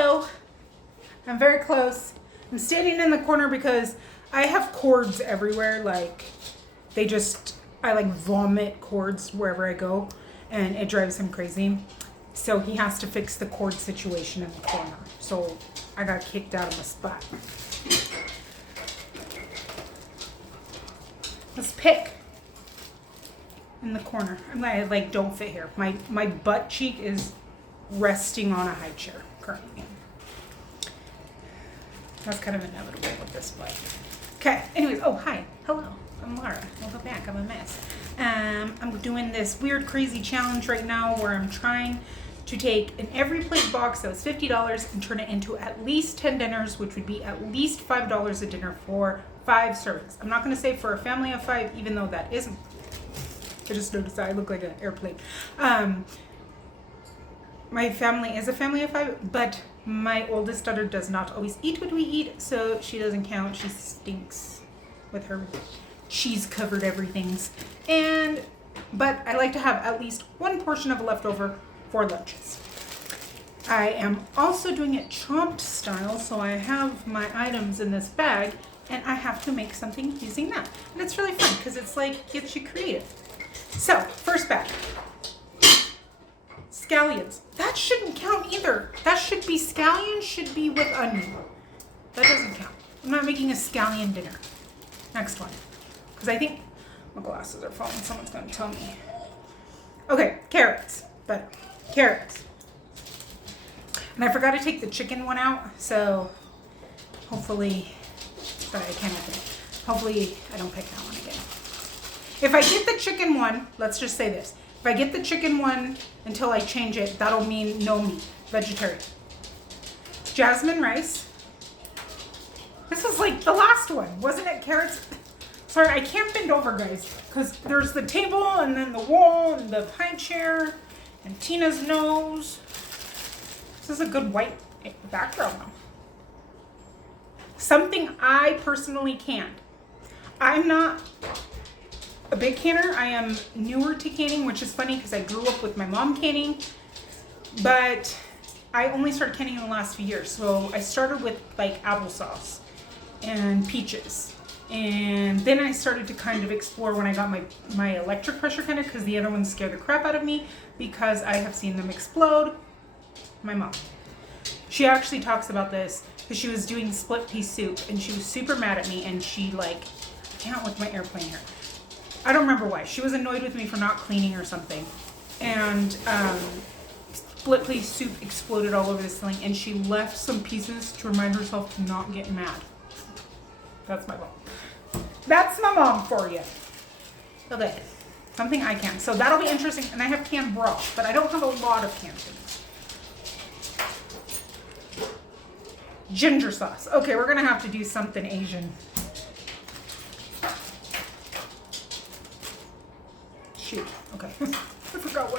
Hello. I'm very close. I'm standing in the corner because I have cords everywhere. Like, I like vomit cords wherever I go, and it drives him crazy. So he has to fix the cord situation in the corner. So I got kicked out of my spot. Let's pick in the corner. I like don't fit here. My butt cheek is resting on a high chair currently. That's kind of inevitable with this butt. Okay, anyways, oh hi, hello, I'm Laura. Welcome back. I'm a mess. I'm doing this weird crazy challenge right now where I'm trying to take an Everyplate box that was $50 and turn it into at least 10 dinners, which would be at least $5 a dinner for 5 servings. I'm not going to say for a family of 5, even though that isn't. I just noticed I look like an airplane. My family is a family of 5, but my oldest daughter does not always eat what we eat, so she doesn't count. She stinks with her cheese-covered everythings. But I like to have at least one portion of a leftover for lunches. I am also doing it chopped style, so I have my items in this bag, and I have to make something using that. And it's really fun because it's like gets you creative. So, first bag. Scallions. That shouldn't count either. That should be scallions should be with onion. That doesn't count. I'm not making a scallion dinner. Next one. Because I think my glasses are falling. Someone's going to tell me. Okay, carrots. Better. Carrots. And I forgot to take the chicken one out, so hopefully, sorry, I can't open it. Hopefully I don't pick that one again. If I get the chicken one, let's just say this. If I get the chicken one until I change it, that'll mean no meat, vegetarian. Jasmine rice. This is like the last one, wasn't it? Carrots. Sorry, I can't bend over, guys, because there's the table and then the wall and the high chair and Tina's nose. This is a good white background though. Something I personally can't. I'm not a big canner. I am newer to canning, which is funny because I grew up with my mom canning, but I only started canning in the last few years. So I started with like applesauce and peaches. And then I started to kind of explore when I got my electric pressure canner, because the other ones scare the crap out of me because I have seen them explode. My mom. She actually talks about this because she was doing split pea soup and she was super mad at me, and she like, I can't with my airplane here. I don't remember why. She was annoyed with me for not cleaning or something. And split pea soup exploded all over the ceiling, and she left some pieces to remind herself to not get mad. That's my mom. That's my mom for you. Okay, something I can. So that'll be interesting. And I have canned broth, but I don't have a lot of canned things. Ginger sauce. Okay, we're gonna have to do something Asian. Shoot. Okay. I forgot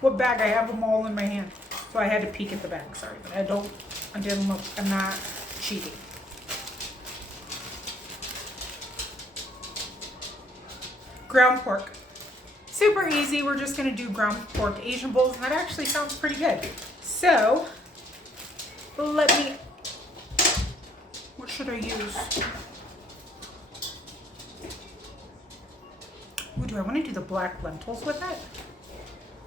what bag I have them all in my hand. So I had to peek at the bag. Sorry, but I didn't look. I'm not cheating. Ground pork. Super easy. We're just gonna do ground pork Asian bowls, and that actually sounds pretty good. So what should I use? Ooh, do I want to do the black lentils with it?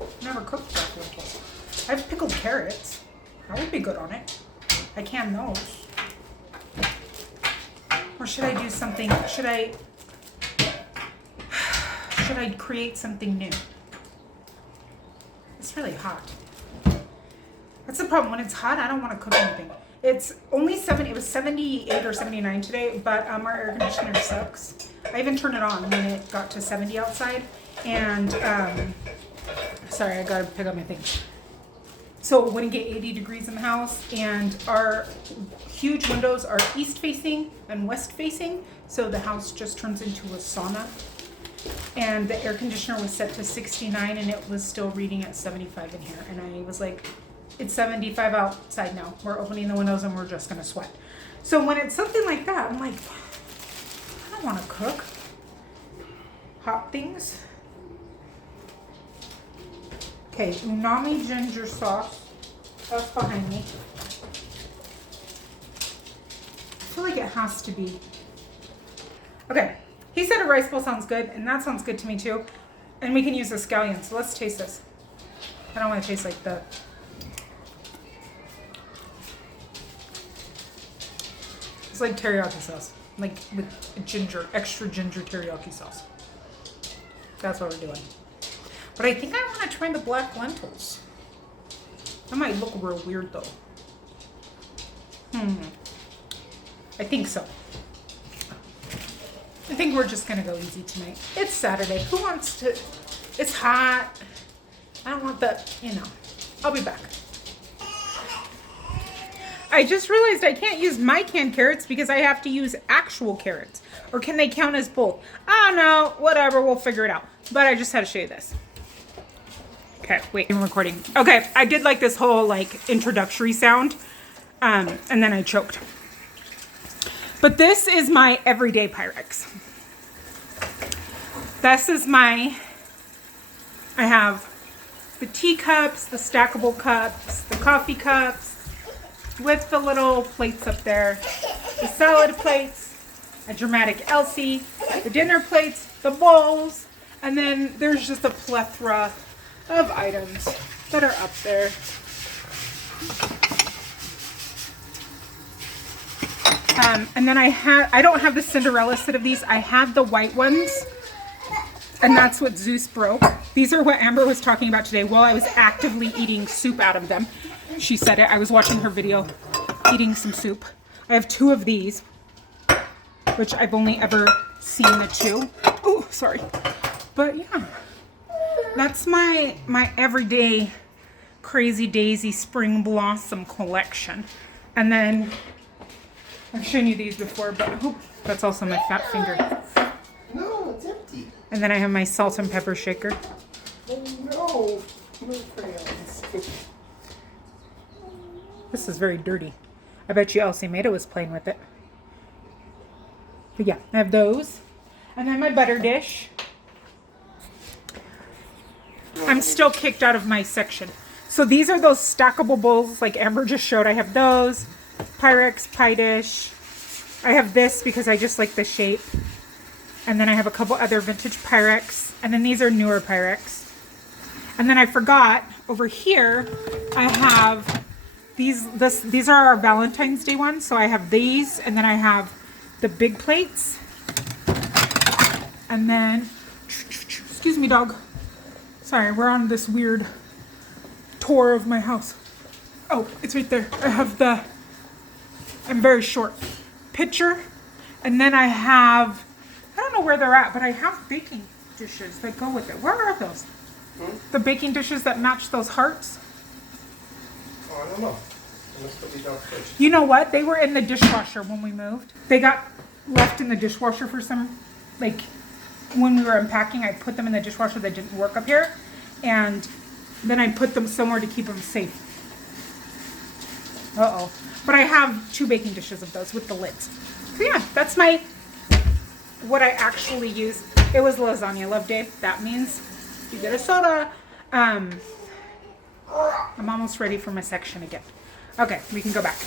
I've never cooked black lentils. I have pickled carrots. That would be good on it. I can those. Or should I do something? Should I create something new? It's really hot. That's the problem. When it's hot, I don't want to cook anything. It's only it was 78 or 79 today, but our air conditioner sucks. I even turned it on when it got to 70 outside. And, sorry, I gotta pick up my things. So when you get 80 degrees in the house, and our huge windows are east facing and west facing, so the house just turns into a sauna. And the air conditioner was set to 69, and it was still reading at 75 in here. And I was like, it's 75 outside now. We're opening the windows and we're just gonna sweat. So when it's something like that, I'm like, I don't want to cook hot things. Okay, umami ginger sauce. That's behind me. feel like it has to be. Okay, he said a rice bowl sounds good, and that sounds good to me too. And we can use the scallion, so let's taste this. I don't want to taste like the... It's like teriyaki sauce, like with ginger, extra ginger teriyaki sauce. That's what we're doing. But I think I want to try the black lentils. That might look real weird though. I think so. I think we're just gonna go easy tonight. It's Saturday. Who wants to? It's hot. I don't want the, you know. I'll be back. I just realized I can't use my canned carrots because I have to use actual carrots. Or can they count as both? I don't know. Whatever. We'll figure it out. But I just had to show you this. Okay, wait, I'm recording. Okay, I did like this whole like introductory sound. And then I choked. But this is my everyday Pyrex. This is my, I have the teacups, the stackable cups, the coffee cups, with the little plates up there, the salad plates, a dramatic Elsie, the dinner plates, the bowls, and then there's just a plethora of items that are up there. And then I don't have the Cinderella set of these. I have the white ones, and that's what Zeus broke. These are what Amber was talking about today while I was actively eating soup out of them. She said it. I was watching her video eating some soup. I have 2 of these, which I've only ever seen the 2. Oh, sorry. But yeah, that's my everyday Crazy Daisy Spring Blossom collection. And then I've shown you these before, but that's also my fat finger. No, it's empty. And then I have my salt and pepper shaker. Oh no, no crayons. This is very dirty. I bet you Elsie Maida was playing with it. But yeah, I have those. And then my butter dish. I'm still kicked out of my section. So these are those stackable bowls like Amber just showed. I have those. Pyrex pie dish. I have this because I just like the shape. And then I have a couple other vintage Pyrex. And then these are newer Pyrex. And then I forgot, over here, I have these are our Valentine's Day ones. So I have these, and then I have the big plates. And then, excuse me, dog. Sorry, we're on this weird tour of my house. Oh, it's right there. I have I'm very short, pitcher. And then I have, I don't know where they're at, but I have baking dishes that go with it. Where are those? The baking dishes that match those hearts? Oh, I don't know. Unless be downstairs. You know what? They were in the dishwasher when we moved. They got left in the dishwasher for some, like, when we were unpacking, I put them in the dishwasher that didn't work up here. And then I put them somewhere to keep them safe. Uh-oh. But I have 2 baking dishes of those with the lids. So yeah, that's what I actually use. It was lasagna love day. That means you get a soda. I'm almost ready for my section again. Okay, we can go back.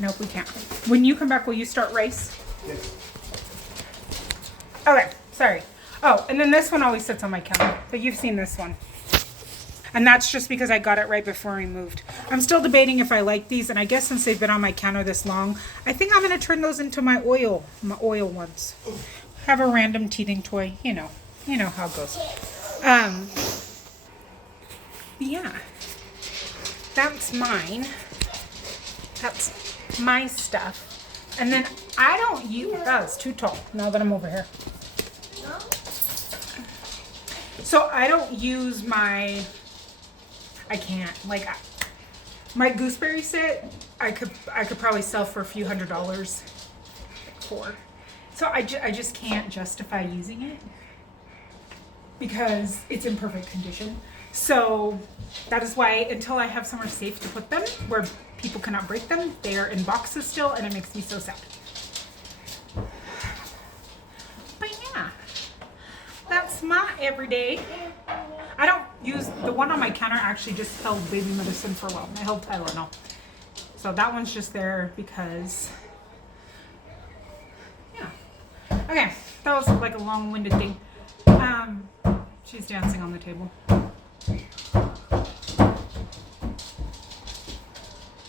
Nope, we can't. When you come back, will you start rice? Yes. Okay, sorry. Oh, and then this one always sits on my counter, but you've seen this one. And that's just because I got it right before we moved. I'm still debating if I like these, and I guess since they've been on my counter this long, I think I'm going to turn those into my oil ones. Have a random teething toy, you know how it goes. Yeah, that's mine. That's my stuff. And then I don't use, that's too tall now that I'm over here. So I don't use my, I can't, like, my gooseberry set, I could probably sell for a few $100 for. So I just can't justify using it because it's in perfect condition. So that is why until I have somewhere safe to put them where people cannot break them, they are in boxes still, and it makes me so sad. But yeah, that's my everyday. I don't use, the one on my counter actually just held baby medicine for a while. I held Tylenol. So that one's just there because, yeah. Okay, that was like a long-winded thing. She's dancing on the table.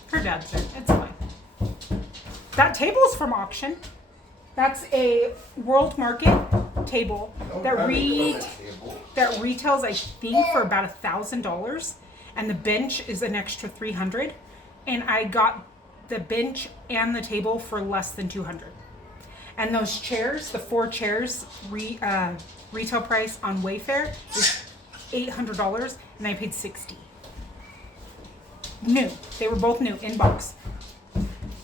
Her dad's there. It's fine. That table's from auction. That's a World Market table that retails, I think, for about $1,000, and the bench is an extra $300. And I got the bench and the table for less than $200. And those chairs, the 4 chairs, retail price on Wayfair is $800, and I paid $60. New. They were both new in box.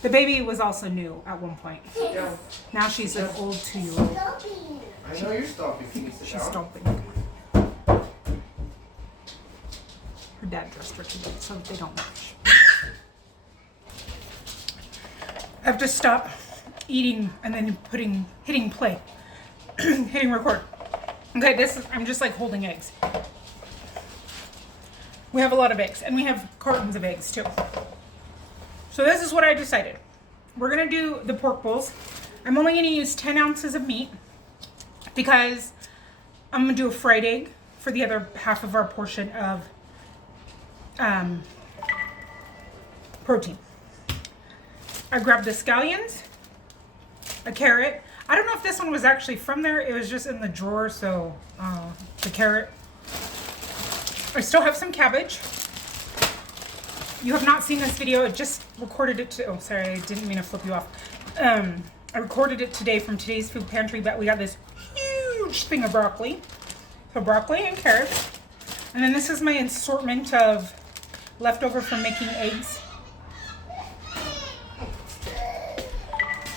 The baby was also new at one point. Yeah. Now she's an old 2-year-old. I know you're stopping. Can you sit She's down? stomping. Her dad dressed her today so that they don't match. I have to stop eating and then hitting play, hitting record. Okay, I'm just like holding eggs. We have a lot of eggs, and we have cartons of eggs too. So this is what I decided. We're gonna do the pork bowls. I'm only gonna use 10 ounces of meat because I'm gonna do a fried egg for the other half of our portion of protein. I grabbed the scallions, a carrot. I don't know if this one was actually from there. It was just in the drawer, so the carrot. I still have some cabbage. You have not seen this video. I just recorded it oh, sorry, I didn't mean to flip you off. I recorded it today from today's food pantry, but we got this huge thing of broccoli. So broccoli and carrots. And then this is my assortment of leftover from making eggs.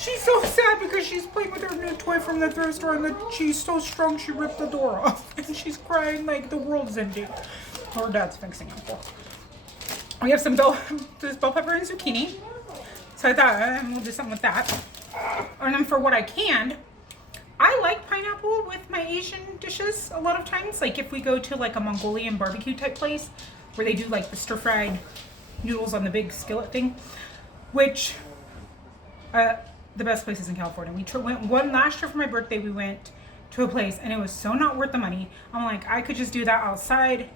She's so sad because she's playing with her new toy from the thrift store, and she's so strong she ripped the door off. And she's crying like the world's ending. Her dad's fixing it. We have some bell pepper and zucchini. So I thought we'll do something with that. And then for what I canned, I like pineapple with my Asian dishes a lot of times. Like if we go to like a Mongolian barbecue type place where they do like the stir-fried noodles on the big skillet thing, which the best places in California. We went one last year for my birthday. We went to a place and it was so not worth the money. I'm like, I could just do that outside.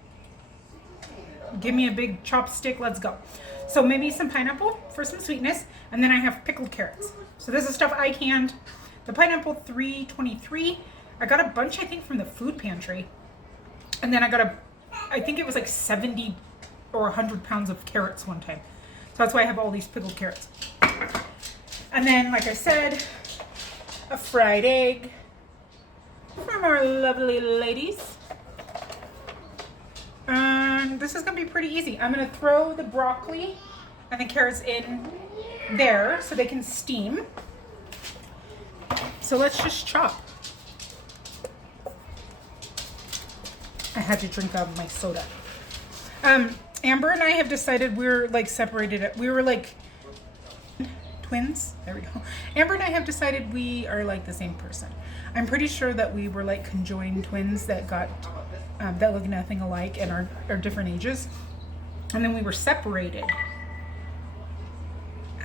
Give me a big chopstick, let's go. So maybe some pineapple for some sweetness, and then I have pickled carrots. So this is stuff I canned. The pineapple, $3.23. I got a bunch, I think, from the food pantry. And then I got I think it was like 70 or 100 pounds of carrots one time. So that's why I have all these pickled carrots. And then, like I said, a fried egg from our lovely ladies. And this is gonna be pretty easy. I'm gonna throw the broccoli and the carrots in there so they can steam. So let's just chop. I had to drink out of my soda. Amber and I have decided we're like separated. We were like twins. There we go. Amber and I have decided we are like the same person. I'm pretty sure that we were like conjoined twins that got that look nothing alike and are different ages, and then we were separated.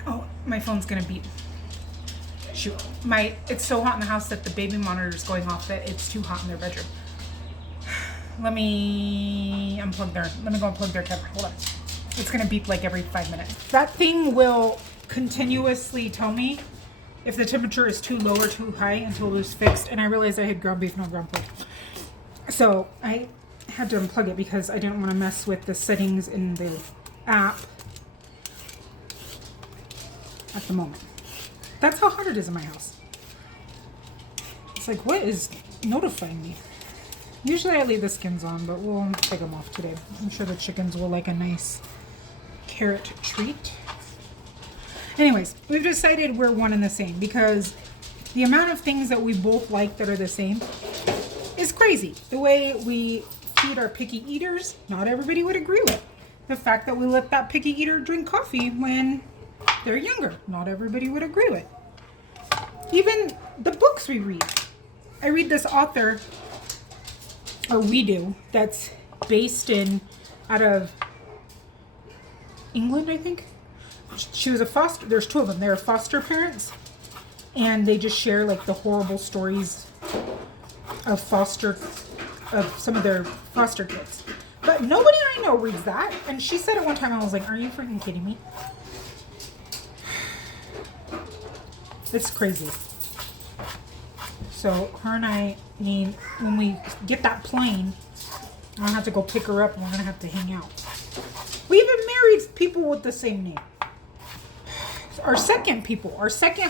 Oh, my phone's gonna beep. Shoot, it's so hot in the house that the baby monitor is going off that it's too hot in their bedroom. Let me unplug let me go unplug their camera. Hold on. It's gonna beep like every 5 minutes. That thing will continuously tell me if the temperature is too low or too high until it was fixed, and I realized I had ground beef, not ground pork. So I had to unplug it because I didn't want to mess with the settings in the app at the moment. That's how hot it is in my house. It's like, what is notifying me? Usually I leave the skins on, but we'll take them off today. I'm sure the chickens will like a nice carrot treat. Anyways, we've decided we're one and the same because the amount of things that we both like that are the same is crazy. The way we feed our picky eaters, not everybody would agree with. The fact that we let that picky eater drink coffee when they're younger, not everybody would agree with. Even the books we read. I read this author, or we do, that's based out of England, I think. she was a foster, there's two of them. They're foster parents, and they just share like the horrible stories of some of their foster kids. But nobody I know reads that. And she said it one time, I was like, are you freaking kidding me? It's crazy. So her and I need, when we get that plane, I'm gonna have to go pick her up and we're gonna have to hang out. We even married people with the same name. Our second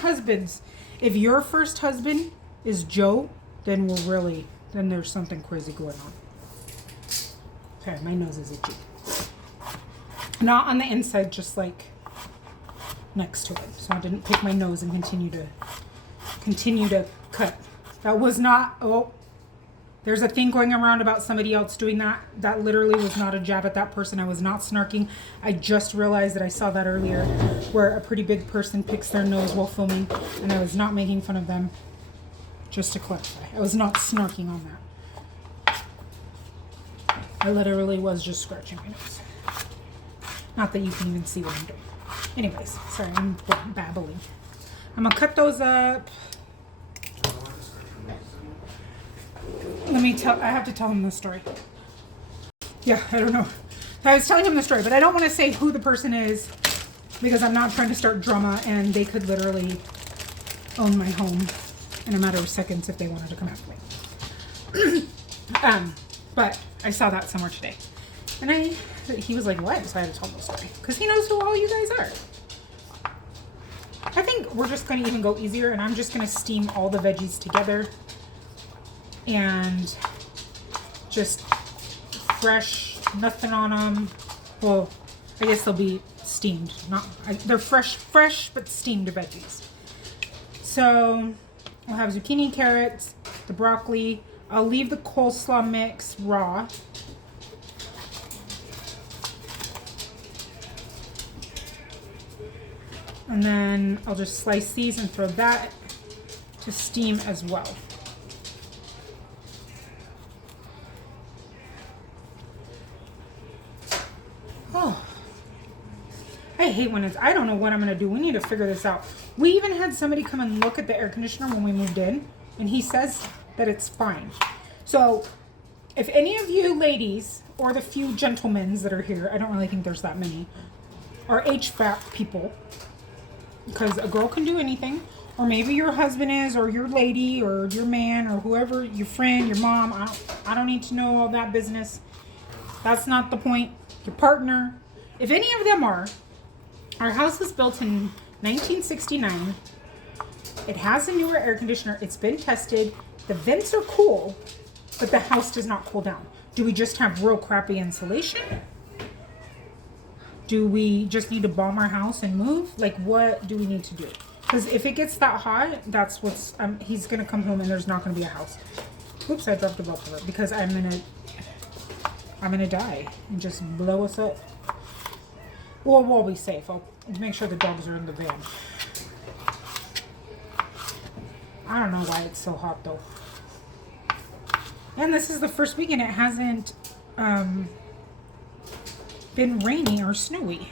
husbands. If your first husband is Joe, then then there's something crazy going on. Okay, my nose is itchy. Not on the inside, just like next to it. So I didn't pick my nose and continue to cut. That was not, there's a thing going around about somebody else doing that. That literally was not a jab at that person. I was not snarking. I just realized that I saw that earlier where a pretty big person picks their nose while filming, and I was not making fun of them. Just to clarify, I was not snarking on that. I literally was just scratching my nose. Not that you can even see what I'm doing. Anyways, sorry, I'm babbling. I'm gonna cut those up. I have to tell him the story. Yeah, I don't know. I was telling him the story, but I don't want to say who the person is because I'm not trying to start drama, and they could literally own my home in a matter of seconds if they wanted to come after me. But I saw that somewhere today. And he was like, what? So I had to tell him the story. Because he knows who all you guys are. I think we're just going to even go easier, and I'm just going to steam all the veggies together. And just fresh, nothing on them. Well, I guess they'll be steamed. They're fresh but steamed veggies. So we'll have zucchini, carrots, the broccoli. I'll leave the coleslaw mix raw. And then I'll just slice these and throw that to steam as well. Oh, I hate when I don't know what I'm going to do. We need to figure this out. We even had somebody come and look at the air conditioner when we moved in, and he says that it's fine. So if any of you ladies, or the few gentlemen that are here, I don't really think there's that many, are HVAC people, because a girl can do anything, or maybe your husband is, or your lady, or your man, or whoever, your friend, your mom. I don't need to know all that business. That's not the point. Your partner, if any of them are. Our house was built in 1969. It has a newer air conditioner. It's been tested. The vents are cool, but the house does not cool down. Do we just have real crappy insulation? Do we just need to bomb our house and move? Like, what do we need to do? Because if it gets that hot, that's what's, he's going to come home and there's not going to be a house. Oops, I dropped the ball cover because I'm going to die and just blow us up. Well, we'll be safe. I'll make sure the dogs are in the van. I don't know why it's so hot though. And this is the first weekend it hasn't been rainy or snowy.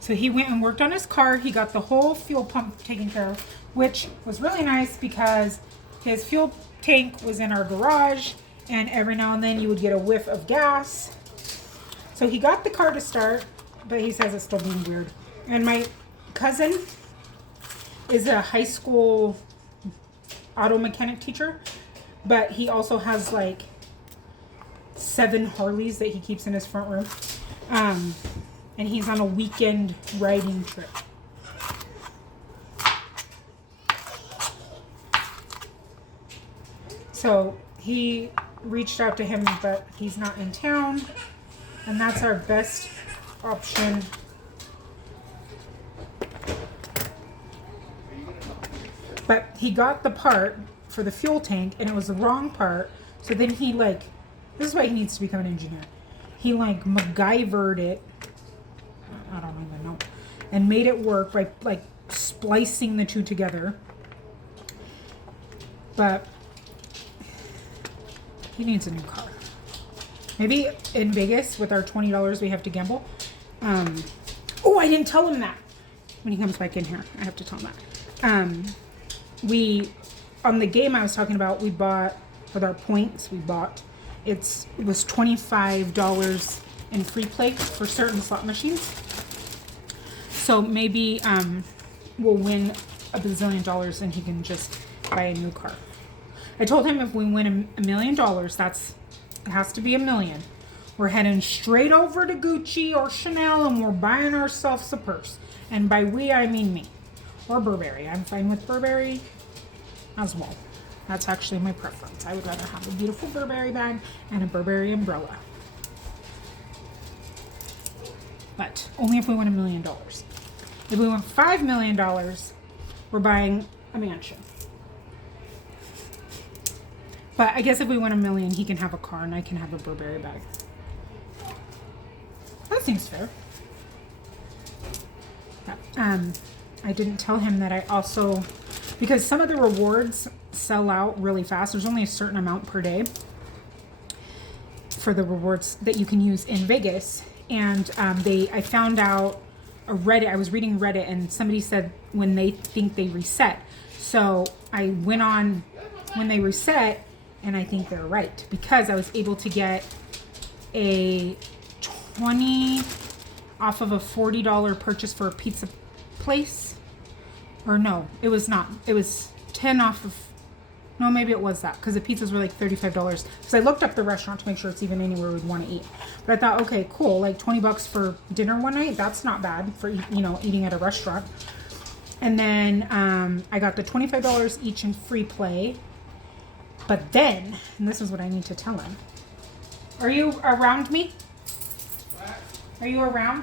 So he went and worked on his car. He got the whole fuel pump taken care of, which was really nice because his fuel tank was in our garage, and every now and then you would get a whiff of gas. So he got the car to start, but he says it's still being weird. And my cousin is a high school auto mechanic teacher, but he also has like 7 Harleys that he keeps in his front room. And he's on a weekend riding trip. So he reached out to him, but he's not in town. And that's our best option. But he got the part for the fuel tank, and it was the wrong part. So then he this is why he needs to become an engineer. He MacGyvered it. I don't even know. And made it work by splicing the two together. But he needs a new car. Maybe in Vegas with our $20 we have to gamble. Oh, I didn't tell him that. When he comes back in here, I have to tell him that. We, on the game I was talking about, we bought, with our points, it was $25 in free play for certain slot machines. So maybe we'll win $1 bazillion and he can just buy a new car. I told him if we win $1 million, it has to be $1 million. We're heading straight over to Gucci or Chanel and we're buying ourselves a purse. And by we, I mean me. Or Burberry. I'm fine with Burberry as well. That's actually my preference. I would rather have a beautiful Burberry bag and a Burberry umbrella. But only if we win $1 million. If we win $5 million, we're buying a mansion. But I guess if we win $1 million, he can have a car and I can have a Burberry bag. That seems fair. I didn't tell him that I also, because some of the rewards sell out really fast. There's only a certain amount per day for the rewards that you can use in Vegas. And I found out I was reading Reddit and somebody said when they think they reset. So I went on when they reset and I think they're right because I was able to get a 20 off of a $40 purchase for a pizza place. Or no, it was not. It was 10 off of, no, maybe it was that because the pizzas were like $35. So I looked up the restaurant to make sure it's even anywhere we'd want to eat. But I thought, okay, cool, like $20 for dinner one night. That's not bad for, eating at a restaurant. And then I got the $25 each in free play. But then, and this is what I need to tell him. Are you around me? Are you around?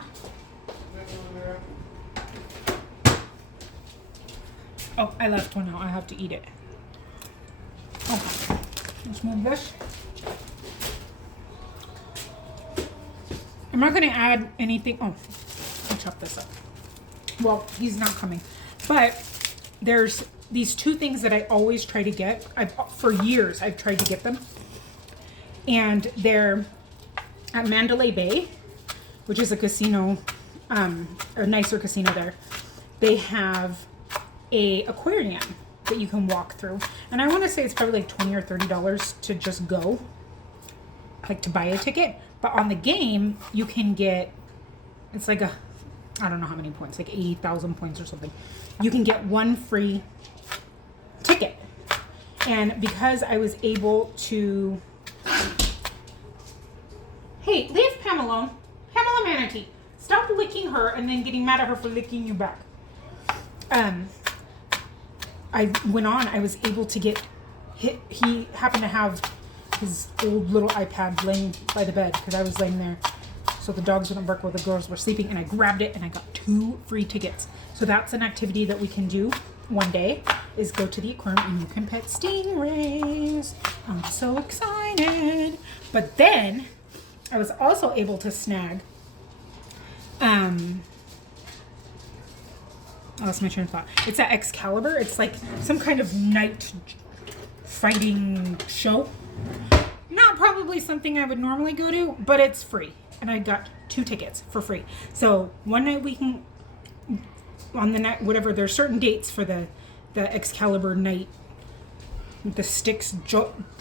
Oh, I left one out. I have to eat it. Okay. Let's move this. I'm not going to add anything. Oh, I'll chop this up. Well, he's not coming. But there's these two things that I always try to get. For years, I've tried to get them. And they're at Mandalay Bay, which is a casino, a nicer casino there. They have a aquarium that you can walk through. And I want to say it's probably like $20 or $30 to just go, like to buy a ticket. But on the game, you can get, it's like I don't know how many points, like 80,000 points or something. You can get one free ticket. And because I was able to, hey, leave Pam alone. Pamela Manatee. Stop licking her and then getting mad at her for licking you back. I went on, I was able to get, he happened to have his old little iPad laying by the bed because I was laying there so the dogs wouldn't bark while the girls were sleeping, and I grabbed it and I got 2 free tickets. So that's an activity that we can do one day, is go to the aquarium and you can pet stingrays. I'm so excited. But then I was also able to snag, I lost my train of thought. It's at Excalibur. It's like some kind of night fighting show. Not probably something I would normally go to, but it's free. And I got 2 tickets for free. So one night we can, on the night, whatever, there's certain dates for the Excalibur night with the sticks.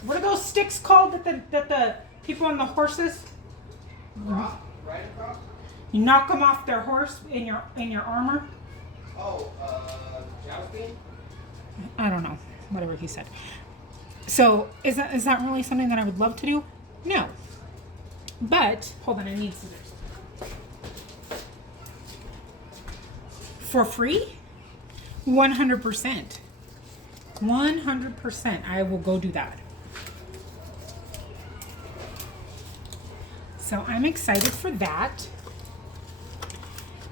What are those sticks called that the people on the horses? Right across? You knock them off their horse in your armor. Oh, jousting? I don't know, whatever he said. So is that really something that I would love to do? No. But hold on, I need scissors. For free? 100%. 100%. I will go do that. So I'm excited for that.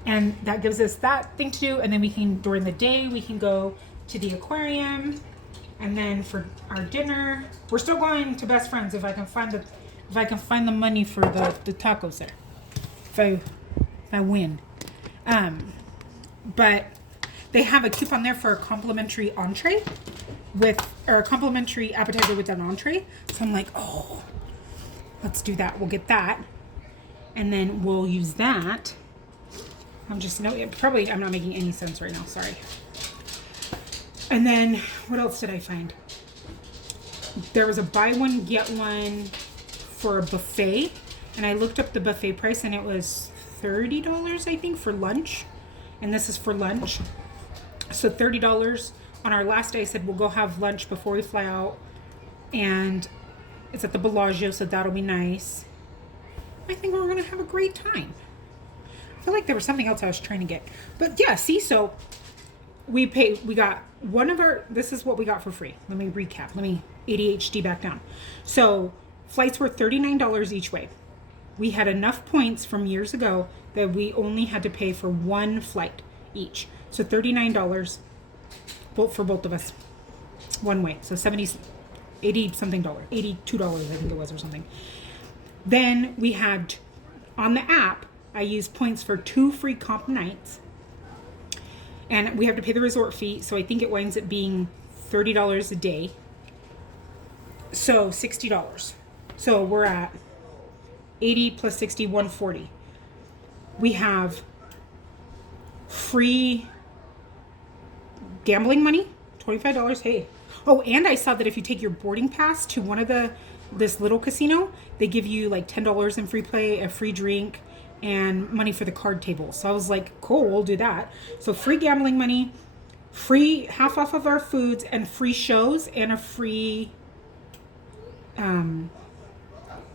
And that gives us that thing to do. And then we can, during the day, we can go to the aquarium. And then for our dinner, we're still going to Best Friends if I can find the money for the tacos there. If I win. But they have a coupon there for a complimentary entree or a complimentary appetizer with an entree. So I'm like, oh, let's do that. We'll get that. And then we'll use that. I'm not making any sense right now, sorry. And then, what else did I find? There was a buy one, get one for a buffet. And I looked up the buffet price and it was $30, I think, for lunch. And this is for lunch. So $30. On our last day, I said, we'll go have lunch before we fly out. And it's at the Bellagio, so that'll be nice. I think we're going to have a great time. I feel like there was something else I was trying to get. But yeah, see, so we got this is what we got for free. Let me recap. Let me ADHD back down. So flights were $39 each way. We had enough points from years ago that we only had to pay for one flight each. So $39 for both of us, one way. So $80 something, $82 I think it was or something. Then we had, on the app, I used points for 2 free comp nights. And we have to pay the resort fee, so I think it winds up being $30 a day. So $60. So we're at 80 plus 60, 140. We have free gambling money, $25. Hey. Oh, and I saw that if you take your boarding pass to this little casino, they give you like $10 in free play, a free drink, and money for the card table. So I was like, cool, we'll do that. So free gambling money, free half off of our foods, and free shows, and a free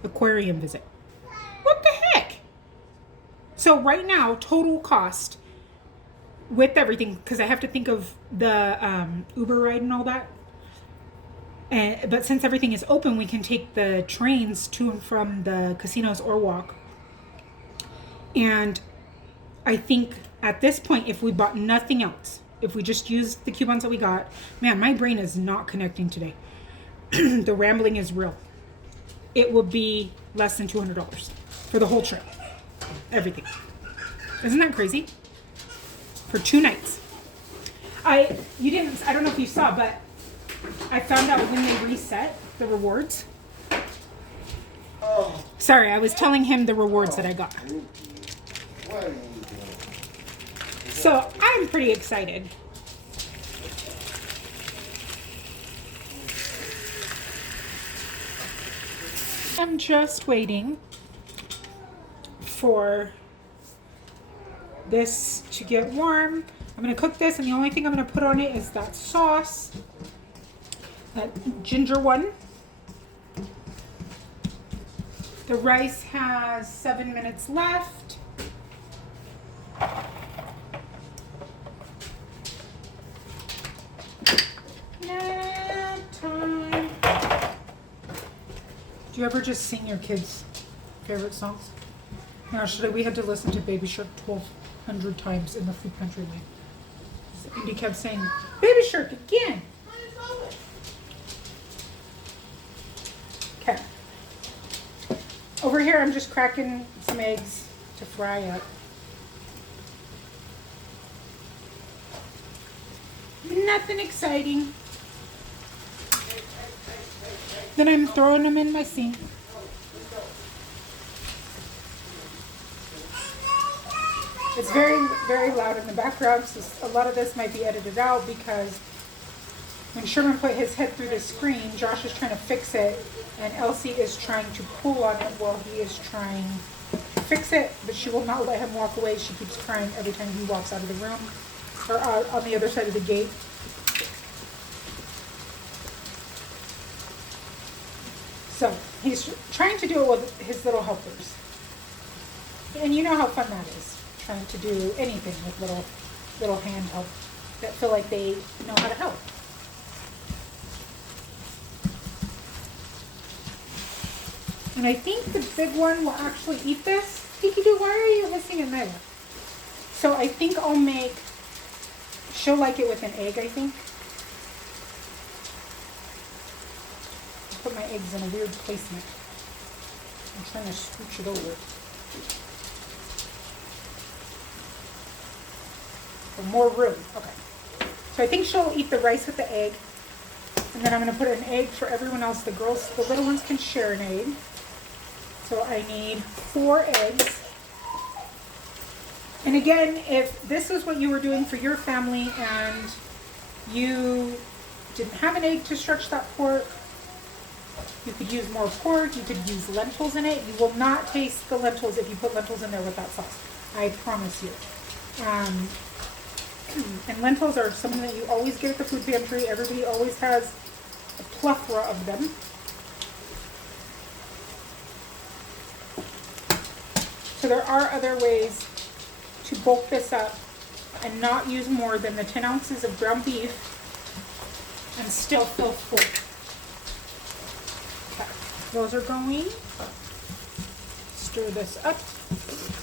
aquarium visit. What the heck? So right now, total cost with everything, because I have to think of the Uber ride and all that. But since everything is open, we can take the trains to and from the casinos or walk. And I think at this point, if we bought nothing else, if we just used the coupons that we got, man, my brain is not connecting today. The rambling is real. It will be less than $200 for the whole trip. Everything. Isn't that crazy? For 2 nights. I don't know if you saw, but I found out when they reset the rewards. Oh. Sorry, I was telling him the rewards that I got. What are you doing? So I'm pretty excited. I'm just waiting for this to get warm. I'm going to cook this, and the only thing I'm going to put on it is that sauce, that ginger one. The rice has 7 minutes left. Nap time. Do you ever just sing your kids' favorite songs? Actually, we had to listen to Baby Shark 1,200 times in the food pantry line. Andy kept saying, Baby Shark again. Okay. Over here, I'm just cracking some eggs to fry up. Nothing exciting. Then I'm throwing them in my sink. It's very, very loud in the background, so a lot of this might be edited out because when Sherman put his head through the screen, Josh is trying to fix it, and Elsie is trying to pull on it while he is trying to fix it, but she will not let him walk away. She keeps crying every time he walks out of the room, or on the other side of the gate. So he's trying to do it with his little helpers. And you know how fun that is, trying to do anything with little hand help that feel like they know how to help. And I think the big one will actually eat this. Tiki Doo, why are you hissing at Mega? So I think she'll like it with an egg, I think. Put my eggs in a weird placement. I'm trying to scooch it over. For more room. Okay. So I think she'll eat the rice with the egg. And then I'm going to put an egg for everyone else. The little ones can share an egg. So I need 4 eggs. And again, if this is what you were doing for your family and you didn't have an egg to stretch that pork, you could use more pork, you could use lentils in it. You will not taste the lentils if you put lentils in there with that sauce. I promise you. And lentils are something that you always get at the food pantry. Everybody always has a plethora of them. So there are other ways to bulk this up and not use more than the 10 ounces of ground beef and still feel full. Okay, those are going. Stir this up.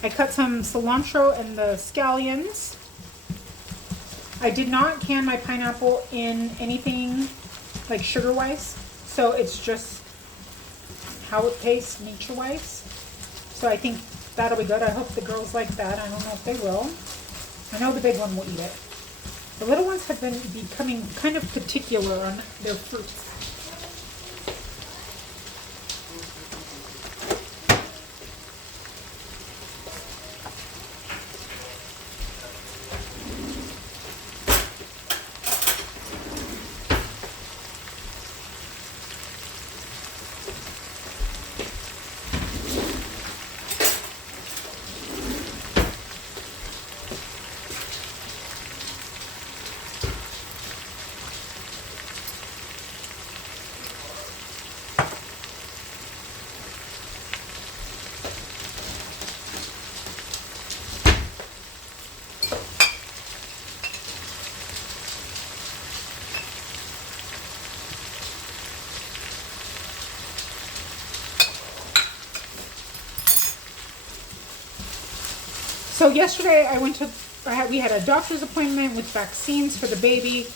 I cut some cilantro and the scallions. I did not can my pineapple in anything like sugar-wise, so it's just how it tastes nature-wise. So I think that'll be good. I hope the girls like that. I don't know if they will. I know the big one will eat it. The little ones have been becoming kind of particular on their fruits. So yesterday we had a doctor's appointment with vaccines for the baby,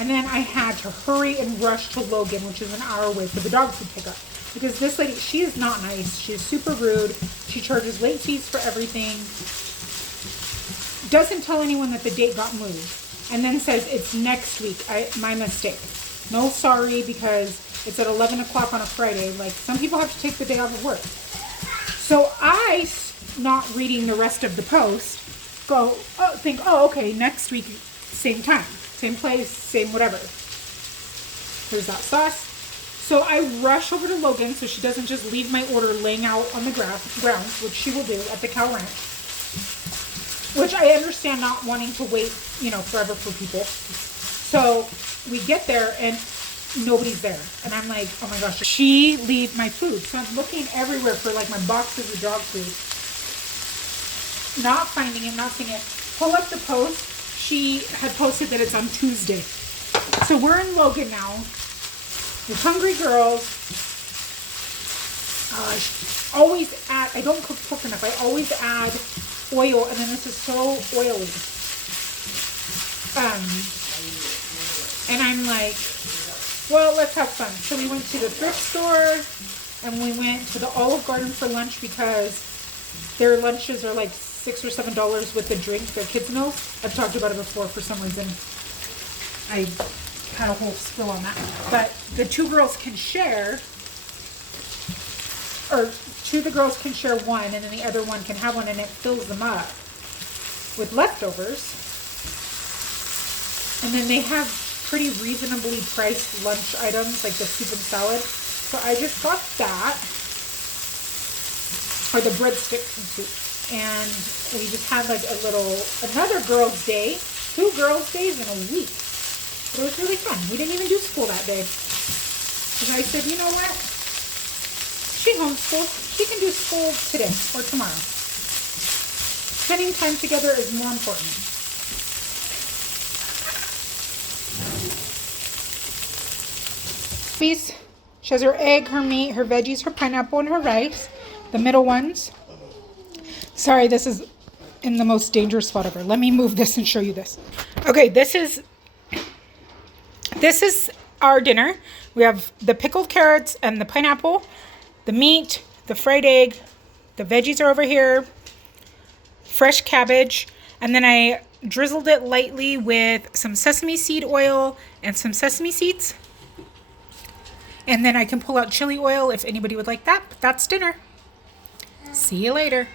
and then I had to hurry and rush to Logan, which is an hour away, for the dog food pickup. Because this lady, she is not nice. She is super rude. She charges late fees for everything. Doesn't tell anyone that the date got moved. And then says it's next week. My mistake. No, sorry, because it's at 11 o'clock on a Friday. Like, some people have to take the day off of work. So I, not reading the rest of the post, think, okay, next week, same time, same place, same whatever. There's that sauce. So I rush over to Logan so she doesn't just leave my order laying out on the ground, which she will do at the cow ranch. Which I understand not wanting to wait, forever for people. So we get there and nobody's there. And I'm like, oh my gosh, she leave my food. So I'm looking everywhere for like my boxes of dog food. Not finding it, not seeing it. Pull up the post. She had posted that it's on Tuesday. So we're in Logan now with hungry girls. I don't cook pork enough. I always add oil, and then this is so oily. And I'm like, well, let's have fun. So we went to the thrift store, and we went to the Olive Garden for lunch because their lunches are like $6 or $7 with the drink, their kids' meals. I've talked about it before for some reason. I had a whole spill on that. But the two girls can share, or two of the girls can share one, and then the other one can have one, and it fills them up with leftovers. And then they have pretty reasonably priced lunch items, like the soup and salad. So I just got that, or the breadsticks and soup. And we just had like another girls' day, 2 girls' days in a week. But it was really fun. We didn't even do school that day. Because I said, you know what? She homeschools. She can do school today or tomorrow. Spending time together is more important. She has her egg, her meat, her veggies, her pineapple, and her rice. The middle ones. Sorry, this is in the most dangerous spot ever. Let me move this and show you this. Okay, this is our dinner. We have the pickled carrots and the pineapple, the meat, the fried egg, the veggies are over here, fresh cabbage, and then I drizzled it lightly with some sesame seed oil and some sesame seeds. And then I can pull out chili oil if anybody would like that. But that's dinner. See you later.